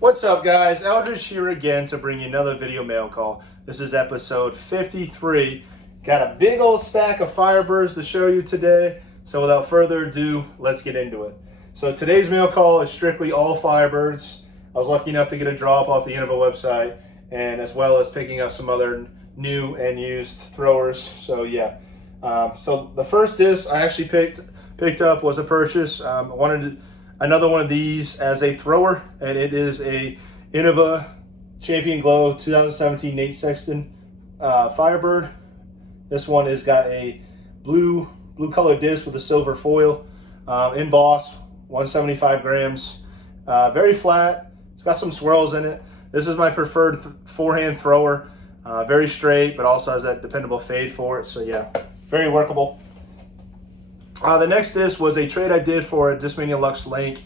What's up, guys? Eldridge here again to bring you another video mail call. This is episode 53. Got a big old stack of Firebirds to show you today. So without further ado, let's get into it. So today's mail call is strictly all Firebirds. I was lucky enough to get a drop off the Innova website, and as well as picking up some other new and used throwers. So yeah. So the first disc I actually picked up was a purchase. I wanted another one of these as a thrower, and it is a Innova Champion Glow 2017 Nate Sexton Firebird. This one has got a blue colored disc with a silver foil, embossed, 175 grams, very flat. It's got some swirls in it. This is my preferred forehand thrower, very straight, but also has that dependable fade for it. So yeah, very workable. The next disc was a trade I did for a Discmania Lux Link,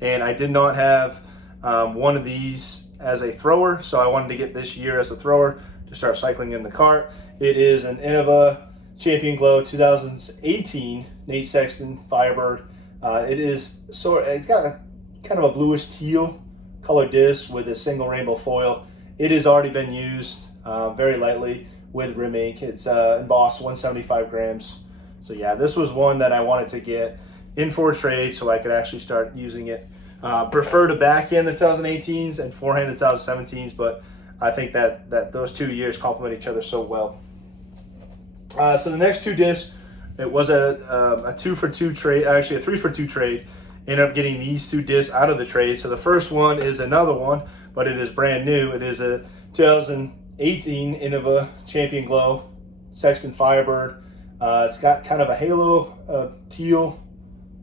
and I did not have one of these as a thrower, so I wanted to get this year as a thrower to start cycling in the cart. It is an Innova Champion Glow 2018 Nate Sexton Firebird. It's got a kind of a bluish teal colored disc with a single rainbow foil. It has already been used very lightly with rim ink. It's embossed, 175 grams. So yeah, this was one that I wanted to get in for a trade so I could actually start using it. Prefer to backhand the 2018s and forehand the 2017s, but I think that those 2 years complement each other so well. So the next two discs, it was a 2-for-2 trade, actually a 3-for-2 trade. Ended up getting these two discs out of the trade. So the first one is another one, but it is brand new. It is a 2018 Innova Champion Glow Sexton Firebird. It's got kind of a halo teal,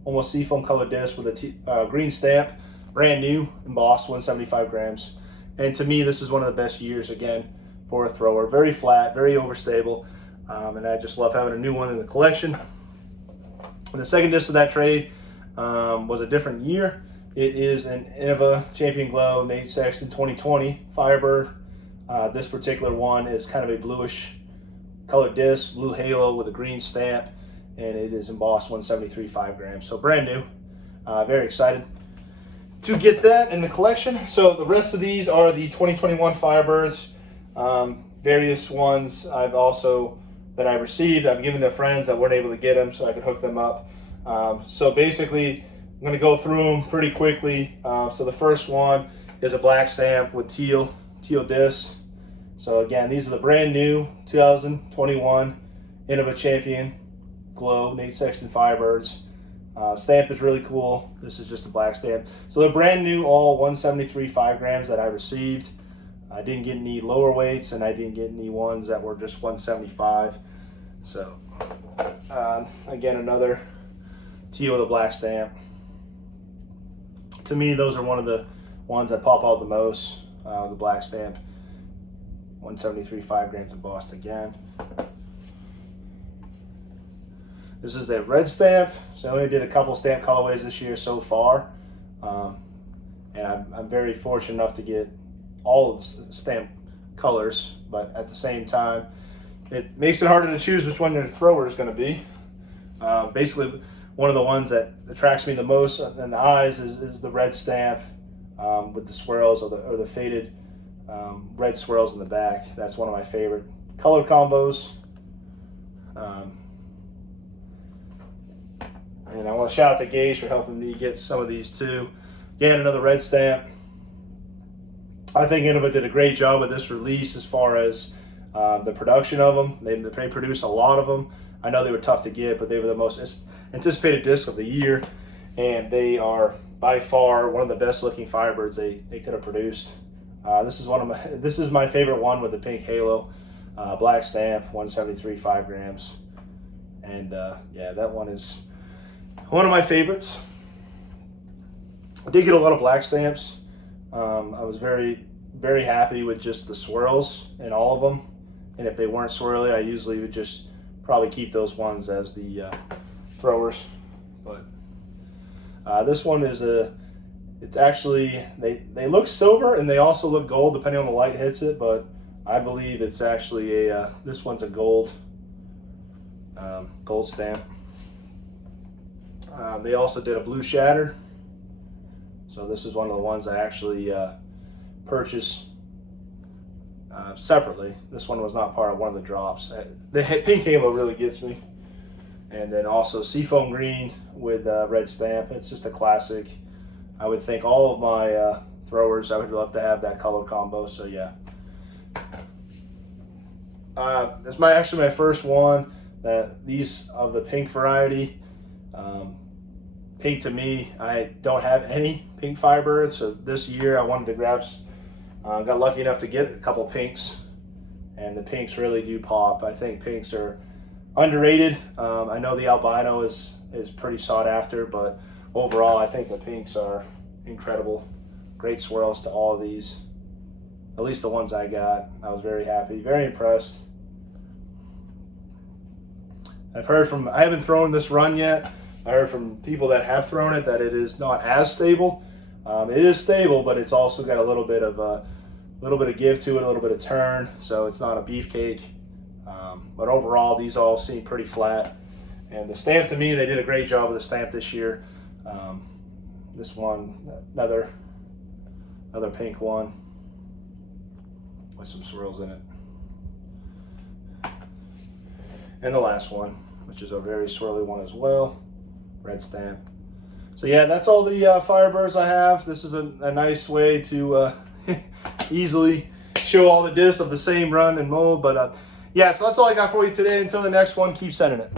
almost seafoam colored disc with a green stamp, brand new, embossed, 175 grams. And to me, this is one of the best years again for a thrower. Very flat, very overstable, and I just love having a new one in the collection. And the second disc of that trade was a different year. It is an Innova Champion Glow Nate Sexton 2020 Firebird. This particular one is kind of a bluish colored disc, blue halo with a green stamp, and it is embossed, 173 5 grams. So brand new. Very excited to get that in the collection. So the rest of these are the 2021 Firebirds. Various ones that I received, I've given to friends that weren't able to get them so I could hook them up. So basically, I'm going to go through them pretty quickly. So the first one is a black stamp with teal disc. So again, these are the brand new 2021 Innova Champion Glow Nate Sexton Firebirds. Stamp is really cool. This is just a black stamp. So they're brand new, all 173 5 grams that I received. I didn't get any lower weights, and I didn't get any ones that were just 175. So again, another teal with a black stamp. To me, those are one of the ones that pop out the most, the black stamp. 173 5 grams embossed again. This is a red stamp. So I only did a couple stamp colorways this year so far. And I'm very fortunate enough to get all of the stamp colors, but at the same time, it makes it harder to choose which one your thrower is going to be. Basically, one of the ones that attracts me the most in the eyes is the red stamp with the swirls or the faded red swirls in the back. That's one of my favorite color combos. And I want to shout out to Gage for helping me get some of these too. Again, another red stamp. I think Innova did a great job with this release as far as the production of them. They produced a lot of them. I know they were tough to get, but they were the most anticipated disc of the year, and they are by far one of the best looking Firebirds they could have produced. This is my favorite one with the pink halo, black stamp, 173 5 grams, and yeah, that one is one of my favorites. I did get a lot of black stamps. I was very, very happy with just the swirls in all of them, and if they weren't swirly, I usually would just probably keep those ones as the throwers. But this one is it's actually, they look silver and they also look gold depending on the light hits it, but I believe it's actually this one's a gold stamp. They also did a blue shatter. So this is one of the ones I actually purchase separately. This one was not part of one of the drops. The pink halo really gets me. And then also seafoam green with red stamp. It's just a classic. I would think all of my throwers, I would love to have that color combo. So yeah. It's actually my first one. These of the pink variety. Pink to me, I don't have any pink Firebirds, so this year I wanted to grab. Got lucky enough to get a couple pinks, and the pinks really do pop. I think pinks are underrated. I know the albino is pretty sought after, but overall I think the pinks are incredible. Great swirls to all of these. At least the ones I got. I was very happy, very impressed. I've heard from, I haven't thrown this run yet. I heard from people that have thrown it that it is not as stable. It is stable, but it's also got a little bit of give to it, a little bit of turn, so it's not a beefcake. But overall, these all seem pretty flat. And the stamp, to me, they did a great job with the stamp this year. This one, another pink one with some swirls in it. And the last one, which is a very swirly one as well, red stamp. So yeah, that's all the Firebirds I have. This is a nice way to easily show all the discs of the same run and mold. But yeah, so that's all I got for you today. Until the next one, keep sending it.